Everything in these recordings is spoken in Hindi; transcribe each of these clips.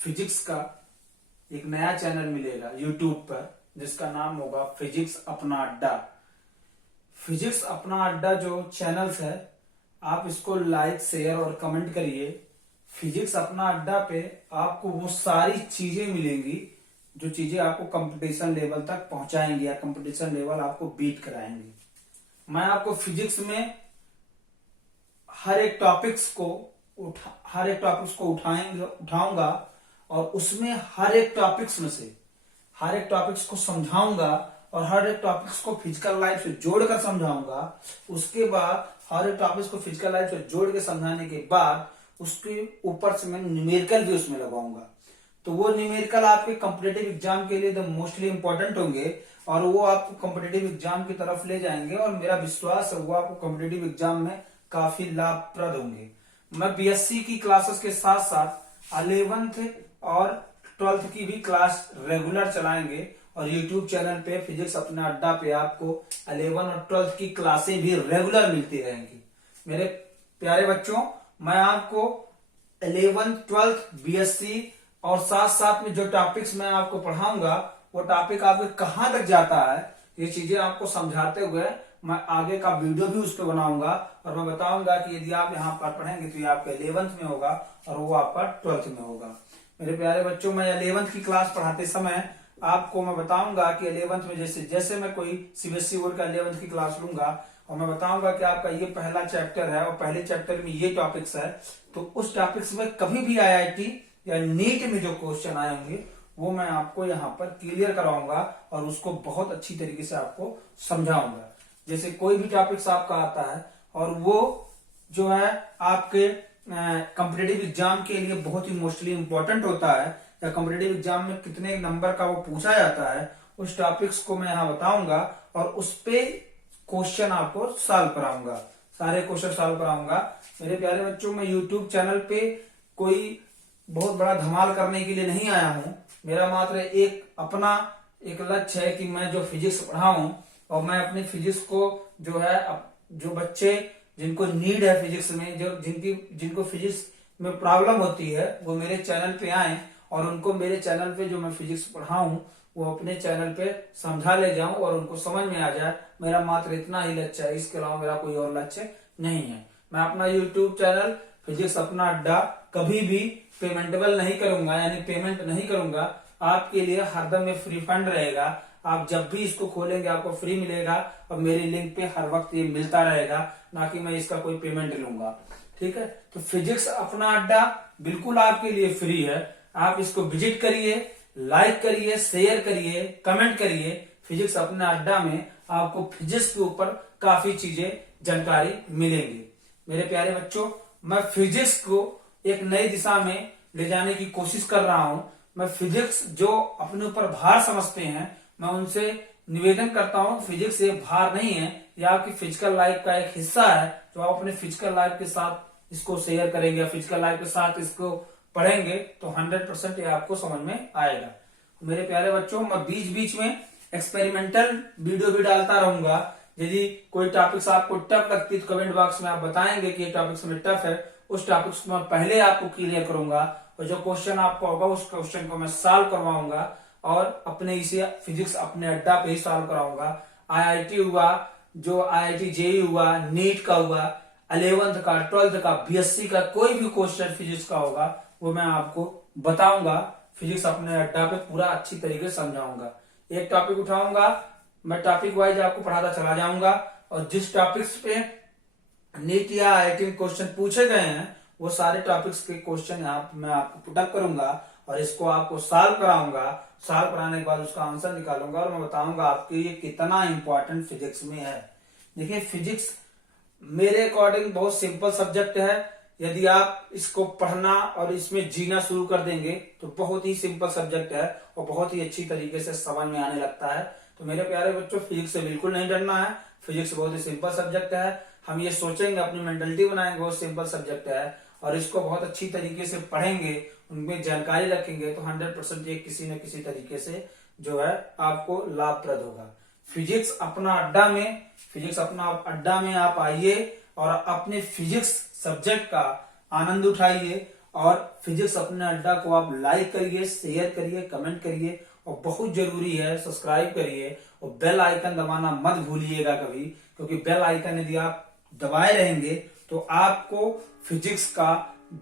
फिजिक्स का एक नया चैनल मिलेगा यूट्यूब पर, जिसका नाम होगा फिजिक्स अपना अड्डा। फिजिक्स अपना अड्डा जो चैनल्स है, आप इसको लाइक शेयर और कमेंट करिए। फिजिक्स अपना अड्डा पे आपको वो सारी चीजें मिलेंगी जो चीजें आपको कंपटीशन लेवल तक पहुंचाएंगी या कंपटीशन लेवल आपको बीट कराएंगी। मैं आपको फिजिक्स में हर एक टॉपिक्स को उठाऊंगा और उसमें हर एक टॉपिक्स में से हर एक टॉपिक्स को समझाऊंगा और हर एक टॉपिक्स को फिजिकल लाइफ से जोड़कर समझाऊंगा। उसके बाद हर एक टॉपिक्स को फिजिकल लाइफ से जोड़ के समझाने के बाद उसके ऊपर से मैं न्यूमेरिकल भी उसमें लगाऊंगा। तो वो न्यूमेरिकल आपके कॉम्पिटेटिव एग्जाम के लिए द मोस्टली इंपॉर्टेंट होंगे और वो आपको कॉम्पिटेटिव एग्जाम की तरफ ले जाएंगे और मेरा विश्वास है वो आपको कॉम्पिटेटिव एग्जाम में काफी लाभप्रद होंगे। मैं बीएससी की क्लासेस के साथ साथ 11th और 12th की भी क्लास रेगुलर चलाएंगे और यूट्यूब चैनल पे फिजिक्स अपना अड्डा पे आपको 11 और 12th की क्लासें भी रेगुलर मिलती रहेंगी। मेरे प्यारे बच्चों, मैं आपको 11th 12th बीएससी और साथ साथ में जो टॉपिक्स मैं आपको पढ़ाऊंगा वो टॉपिक आपके कहां तक जाता है, ये चीजें आपको समझाते हुए मैं आगे का वीडियो भी उस पर बनाऊंगा और मैं बताऊंगा कि यदि आप यहाँ पर पढ़ेंगे तो ये आपका 11th में होगा और वो आपका 12th में होगा। मेरे प्यारे बच्चों, मैं 11th की क्लास पढ़ाते समय आपको मैं बताऊंगा कि 11th में जैसे मैं कोई सीबीएसई बोर्ड का 11th की क्लास लूंगा और मैं बताऊंगा कि आपका ये पहला चैप्टर है और पहले चैप्टर में ये टॉपिक्स है, तो उस टॉपिक्स में कभी भी आईआईटी या नीट में जो क्वेश्चन आए होंगे वो मैं आपको यहाँ पर क्लियर कराऊंगा और उसको बहुत अच्छी तरीके से आपको समझाऊंगा। जैसे कोई भी टॉपिक्स आपका आता है और वो जो है आपके कॉम्पिटेटिव एग्जाम के लिए बहुत ही मोस्टली इंपॉर्टेंट होता है या कॉम्पिटेटिव एग्जाम में कितने नंबर का वो पूछा जाता है, उस टॉपिक्स को मैं यहाँ बताऊंगा और उस पे क्वेश्चन आपको सॉल्व कराऊंगा, सारे क्वेश्चन सॉल्व कराऊंगा। मेरे प्यारे बच्चों, मैं यूट्यूब चैनल पे कोई बहुत बड़ा धमाल करने के लिए नहीं आया हूं। मेरा मात्र एक लक्ष्य है कि मैं जो फिजिक्स पढ़ाऊं और मैं अपने फिजिक्स को जो है जो बच्चे जिनको नीड है फिजिक्स में, जो जिनको फिजिक्स में प्रॉब्लम होती है, वो मेरे चैनल पे आए और उनको मेरे चैनल पे जो मैं फिजिक्स पढ़ाऊं वो अपने चैनल पे समझा ले जाऊं और उनको समझ में आ जाए। मेरा मात्र इतना ही लक्ष्य है, इसके अलावा मेरा कोई और लक्ष्य नहीं है। मैं अपना यूट्यूब चैनल फिजिक्स अपना अड्डा कभी भी पेमेंटेबल नहीं करूंगा, यानी पेमेंट नहीं करूंगा। आपके लिए हरदम ये फ्री फंड रहेगा। आप जब भी इसको खोलेंगे आपको फ्री मिलेगा और मेरी लिंक पे हर वक्त ये मिलता रहेगा, ना कि मैं इसका कोई पेमेंट लूंगा। ठीक है, तो फिजिक्स अपना अड्डा बिल्कुल आपके लिए फ्री है। आप इसको विजिट करिए, लाइक करिए, शेयर करिए, कमेंट करिए। फिजिक्स अपना अड्डा में आपको फिजिक्स के ऊपर काफी चीजें जानकारी मिलेंगी। मेरे प्यारे बच्चों, मैं फिजिक्स को एक नई दिशा में ले जाने की कोशिश कर रहा हूं। मैं फिजिक्स जो अपने ऊपर भार समझते हैं, मैं उनसे निवेदन करता हूं, फिजिक्स ये भार नहीं है, यह आपकी फिजिकल लाइफ का एक हिस्सा है। जो आप अपने फिजिकल लाइफ के साथ इसको शेयर करेंगे या फिजिकल लाइफ के साथ इसको पढ़ेंगे तो 100% ये आपको समझ में आएगा। मेरे प्यारे बच्चों, मैं बीच बीच में एक्सपेरिमेंटल वीडियो भी डालता रहूंगा। यदि कोई टॉपिक्स आपको टफ लगती है तो कमेंट बॉक्स में आप बताएंगे कि ये टॉपिक्स में टफ है, उस टॉपिक्स को मैं पहले आपको क्लियर करूंगा और जो क्वेश्चन आपको होगा उस क्वेश्चन को मैं सॉल्व करवाऊंगा और अपने इसे फिजिक्स अपने अड्डा पे ही सॉल्व कराऊंगा। आईआईटी हुआ, जो आईआईटी जेईई हुआ, नीट का हुआ, 11th का, 12th का, बीएससी का कोई भी क्वेश्चन फिजिक्स का होगा वो मैं आपको बताऊंगा। फिजिक्स अपने अड्डा पे पूरा अच्छी तरीके से समझाऊंगा। एक टॉपिक उठाऊंगा, मैं टॉपिक वाइज आपको पढ़ाता चला जाऊंगा और जिस टॉपिक्स पे नीट या आईआईटी में क्वेश्चन पूछे गए हैं वो सारे टॉपिक्स के क्वेश्चन मैं आपको पुटअप करूंगा और इसको आपको सॉल्व कराऊंगा। सॉल्व कराने के बाद उसका आंसर निकालूंगा और मैं बताऊंगा आपके ये कितना इंपॉर्टेंट फिजिक्स में है। देखिए, फिजिक्स मेरे अकॉर्डिंग बहुत सिंपल सब्जेक्ट है। यदि आप इसको पढ़ना और इसमें जीना शुरू कर देंगे तो बहुत ही सिंपल सब्जेक्ट है और बहुत ही अच्छी तरीके से समझ में आने लगता है। तो मेरे प्यारे बच्चों, फिजिक्स से बिल्कुल नहीं डरना है। फिजिक्स बहुत ही सिंपल सब्जेक्ट है। हम ये सोचेंगे, अपनी मेंटलिटी बनाएंगे, बहुत सिंपल सब्जेक्ट है और इसको बहुत अच्छी तरीके से पढ़ेंगे, उनमें जानकारी रखेंगे तो 100% ये किसी न किसी तरीके से जो है आपको लाभप्रद होगा। फिजिक्स अपना अड्डा में आप आइए और अपने फिजिक्स सब्जेक्ट का आनंद उठाइए और फिजिक्स अपने अड्डा को आप लाइक करिए, शेयर करिए, कमेंट करिए और बहुत जरूरी है सब्सक्राइब करिए और बेल आइकन दबाना मत भूलिएगा कभी, क्योंकि बेल आइकन यदि आप दबाए रहेंगे तो आपको फिजिक्स का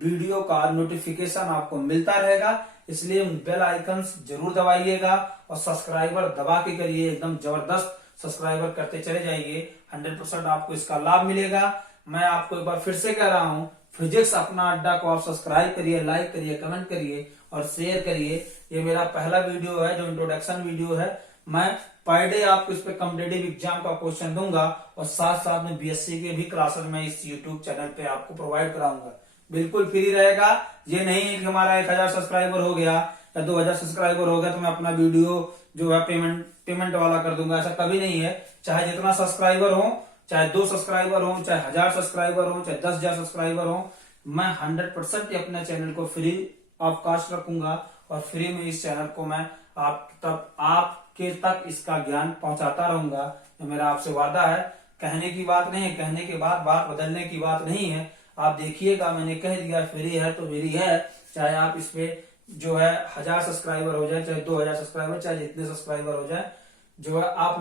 वीडियो का नोटिफिकेशन आपको मिलता रहेगा। इसलिए बेल आइकन जरूर दबाइएगा और सब्सक्राइबर दबा के करिए, एकदम जबरदस्त सब्सक्राइबर करते चले जाइए, 100% आपको इसका लाभ मिलेगा। मैं आपको एक बार फिर से कह रहा हूं, फिजिक्स अपना अड्डा को आप सब्सक्राइब करिए, लाइक करिए, कमेंट करिए और शेयर करिए। ये मेरा पहला वीडियो है जो इंट्रोडक्शन वीडियो है। मैं पर डे आपको इस पे कॉम्पिटेटिव एग्जाम का क्वेश्चन दूंगा और साथ साथ में बीएससी के भी क्लासेस में इस यूट्यूब चैनल पे आपको प्रोवाइड कराऊंगा। बिल्कुल फ्री रहेगा। ये नहीं है कि हमारा 1000 सब्सक्राइबर हो गया या 2000 सब्सक्राइबर हो गया तो मैं अपना वीडियो जो है पेमेंट वाला कर दूंगा, ऐसा कभी नहीं है। चाहे जितना सब्सक्राइबर हो, चाहे 2 सब्सक्राइबर हो, चाहे 1000 सब्सक्राइबर हो, चाहे 10,000 सब्सक्राइबर हो, मैं 100% अपने चैनल को फ्री ऑफ कॉस्ट रखूंगा और फ्री में इस चैनल को मैं आपके तक इसका ज्ञान पहुंचाता रहूंगा। ये मेरा आपसे वादा है, कहने की बात नहीं है, कहने के बाद बात बदलने की बात नहीं है। आप देखिएगा, मैंने कह दिया फ्री है तो फ्री है। चाहे आप इसपे जो है 1000 सब्सक्राइबर हो जाए, चाहे 2000 सब्सक्राइबर, चाहे जितने सब्सक्राइबर हो जाए, जो है आप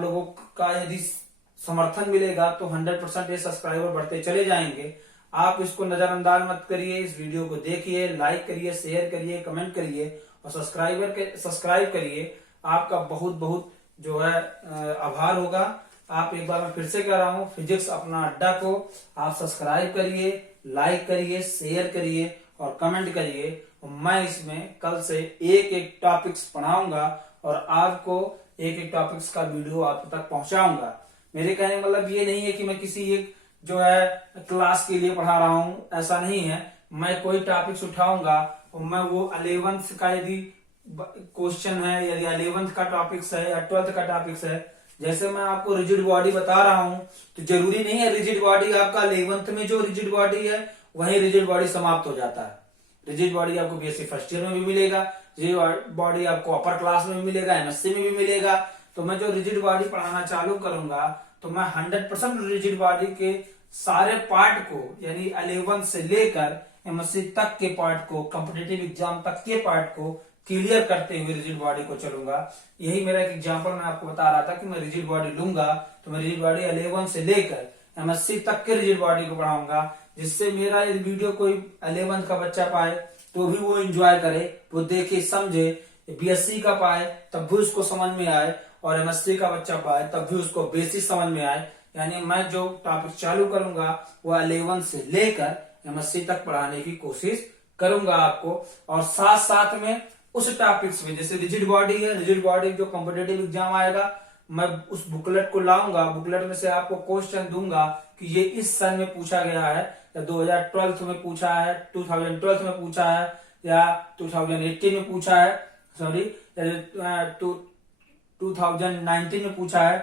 लोगों का यदि समर्थन मिलेगा तो 100% ये सब्सक्राइबर बढ़ते चले जाएंगे। आप इसको नजरअंदाज मत करिए, इस वीडियो को देखिए, लाइक करिए, शेयर करिए, कमेंट करिए और सब्सक्राइब करिए। आपका बहुत बहुत जो है आभार होगा। आप एक बार मैं फिर से कह रहा हूं, फिजिक्स अपना अड्डा को आप सब्सक्राइब करिए, लाइक करिए, शेयर करिए और कमेंट करिए। मैं इसमें कल से एक एक टॉपिक्स पढ़ाऊंगा और आपको एक एक टॉपिक्स का वीडियो आप तक पहुंचाऊंगा। मेरे कहने का मतलब ये नहीं है कि मैं किसी एक जो है क्लास के लिए पढ़ा रहा हूं, ऐसा नहीं है। मैं कोई टॉपिक्स उठाऊंगा और मैं वो 11th का यदि क्वेश्चन है, यदि 11th का टॉपिक्स है या 12th का टॉपिक्स है, जैसे मैं आपको रिजिड बॉडी बता रहा हूं तो जरूरी नहीं है रिजिड बॉडी आपका 11th में जो रिजिड बॉडी है वही रिजिड बॉडी समाप्त हो जाता है। रिजिड बॉडी आपको बीएससी फर्स्ट ईयर में भी मिलेगा, रिजिड बॉडी आपको अपर क्लास में भी मिलेगा, एमएससी में भी मिलेगा। तो मैं जो रिजिड बॉडी पढ़ाना चालू करूंगा तो मैं 100% रिजिड बॉडी के सारे पार्ट को, यानी 11 से लेकर एमएससी तक के पार्ट को, कॉम्पिटिटिव एग्जाम तक के पार्ट को क्लियर करते हुए रिजिड बॉडी को चलूंगा। यही मेरा एक एग्जांपल मैं आपको बता रहा था कि मैं रिजिड बॉडी लूंगा तो मैं रिजिड बॉडी 11 से लेकर एमएससी तक के रिजिड बॉडी को पढ़ाऊंगा, जिससे मेरा ये वीडियो कोई 11th का बच्चा पाए तो भी वो एंजॉय करे, वो देखे समझे, बीएससी का पाए तब भी उसको समझ में आए और एमएससी का बच्चा पाए तब भी उसको बेसिक समझ में आए। यानी मैं जो टॉपिक चालू करूंगा वो 11 से लेकर एमएससी तक पढ़ाने की कोशिश करूंगा आपको। और साथ साथ में उस टॉपिक्स में, जैसे रिजिड बॉडी है, रिजिड बॉडी जो कॉम्पिटेटिव एग्जाम आएगा, मैं उस बुकलेट को लाऊंगा, बुकलेट में से आपको क्वेश्चन दूंगा कि ये इस सन में पूछा गया है या 2012 में पूछा है, 2012 में पूछा है या 2018 में पूछा है, सॉरी 2019 में पूछा है।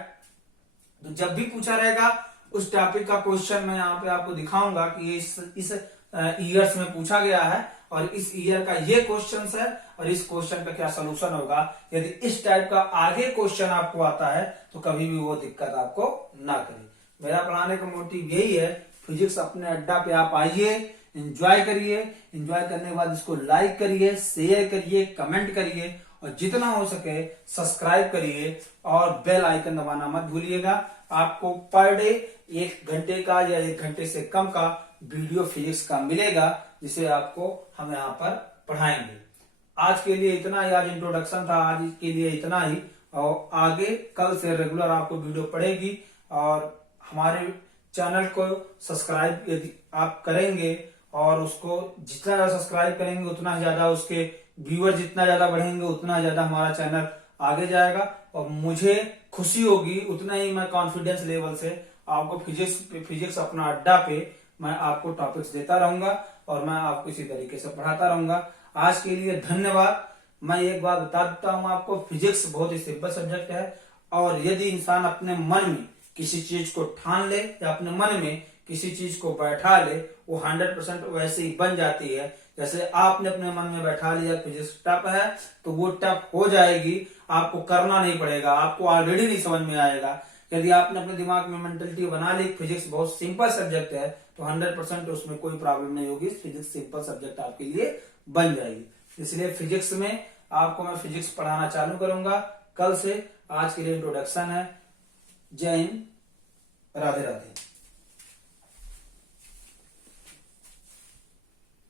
तो जब भी पूछा रहेगा उस टॉपिक का क्वेश्चन मैं यहाँ पे आपको दिखाऊंगा कि ये इस ईयर्स में पूछा गया है और इस ईयर का ये क्वेश्चन है और इस क्वेश्चन का क्या सोल्यूशन होगा। यदि इस टाइप का आगे क्वेश्चन आपको आता है तो कभी भी वो दिक्कत आपको ना करे। मेरा पढ़ाने का मोटिव यही है, फिजिक्स अपने अड्डा पे आप आइए, एंजॉय करिए, एंजॉय करने के बाद इसको लाइक करिए, शेयर करिए, कमेंट करिए और जितना हो सके सब्सक्राइब करिए और बेल आइकन दबाना मत भूलिएगा। आपको पर डे 1 घंटे का या 1 घंटे से कम का वीडियो फिजिक्स का मिलेगा, जिसे आपको हम यहाँ पर पढ़ाएंगे। आज के लिए इतना ही, आज इंट्रोडक्शन था, आज के लिए इतना ही। और आगे कल से रेगुलर आपको वीडियो पड़ेगी और हमारे चैनल को सब्सक्राइब यदि आप करेंगे और उसको जितना ज्यादा सब्सक्राइब करेंगे उतना ज्यादा उसके व्यूअर जितना ज्यादा बढ़ेंगे उतना ज्यादा हमारा चैनल आगे जाएगा और मुझे खुशी होगी, उतना ही मैं कॉन्फिडेंस लेवल से आपको फिजिक्स अपना अड्डा पे मैं आपको टॉपिक्स देता रहूंगा और मैं आपको इसी तरीके से पढ़ाता रहूंगा। आज के लिए धन्यवाद। मैं एक बात बता देता हूं आपको, फिजिक्स बहुत ही सिंपल सब्जेक्ट है और यदि इंसान अपने मन में किसी चीज को ठान ले या अपने मन में किसी चीज को बैठा ले, वो 100% वैसे ही बन जाती है। जैसे आपने अपने मन में बैठा लिया फिजिक्स टफ है तो वो टफ हो जाएगी, आपको करना नहीं पड़ेगा, आपको ऑलरेडी नहीं समझ में आएगा। यदि आपने अपने दिमाग में मेंटलिटी बना ली फिजिक्स बहुत सिंपल सब्जेक्ट है तो 100% उसमें कोई प्रॉब्लम नहीं होगी, फिजिक्स सिंपल सब्जेक्ट आपके लिए बन जाएगी। इसलिए फिजिक्स में आपको मैं फिजिक्स पढ़ाना चालू करूंगा कल से। आज के लिए इंट्रोडक्शन है। जय हिंद, राधे राधे।